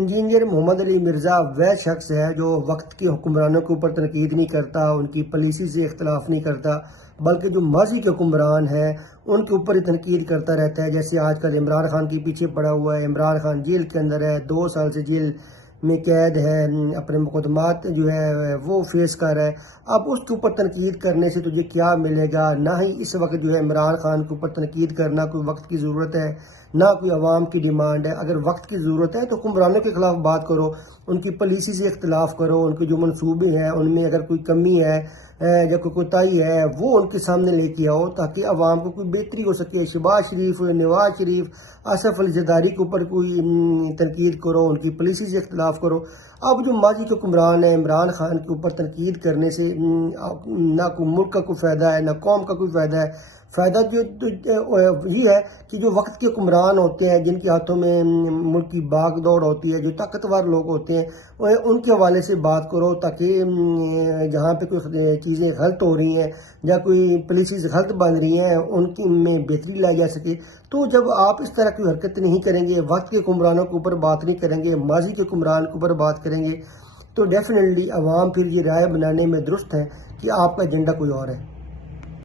Engineer محمد علی مرزا وہ شخص ہے جو وقت کے حکمرانوں کے اوپر تنقید نہیں کرتا، ان کی پالیسی سے اختلاف نہیں کرتا، بلکہ جو ماضی کے حکمران ہیں ان کے اوپر ہی تنقید کرتا رہتا ہے۔ جیسے آج کل عمران خان کے پیچھے پڑا ہوا ہے، عمران خان جیل کے اندر ہے، 2 سال سے جیل میں قید ہے، اپنے مقدمات جو ہے وہ فیس کر رہا ہے۔ اب اس کے اوپر تنقید کرنے سے تجھے کیا ملے گا؟ نہ ہی اس وقت جو ہے عمران خان کے اوپر تنقید کرنا کوئی وقت کی ضرورت ہے، نہ کوئی عوام کی ڈیمانڈ ہے۔ اگر وقت کی ضرورت ہے تو حکمرانوں کے خلاف بات کرو، ان کی پالیسی سے اختلاف کرو، ان کے جو منصوبے ہیں ان میں اگر کوئی کمی ہے یا کوئی کوتاہی ہے وہ ان کے سامنے لے کے آؤ تاکہ عوام کو کوئی بہتری ہو سکے۔ شہباز شریف، نواز شریف، آصف علی زرداری کے اوپر کوئی تنقید کرو، ان کی پالیسی سے اختلاف کرو۔ اب جو ماضی کے حکمران ہیں عمران خان کے اوپر تنقید کرنے سے نہ کوئی ملک کا کوئی فائدہ ہے، نہ قوم کا کوئی فائدہ ہے۔ فائدہ جو یہ ہے کہ جو وقت کے حکمران ہوتے ہیں، جن کے ہاتھوں میں ملک کی باغ دوڑ ہوتی ہے، جو طاقتور لوگ ہوتے ہیں، ان کے حوالے سے بات کرو تاکہ جہاں پہ کوئی چیزیں غلط ہو رہی ہیں یا کوئی پالیسیز غلط بن رہی ہیں ان کی میں بہتری لائی جا سکے۔ تو جب آپ اس طرح کی حرکت نہیں کریں گے، وقت کے حکمرانوں کے اوپر بات نہیں کریں گے، ماضی کے حکمران کے اوپر بات کریں گے، تو ڈیفینیٹلی عوام پھر یہ رائے بنانے میں درست ہے کہ آپ کا ایجنڈا کوئی اور ہے۔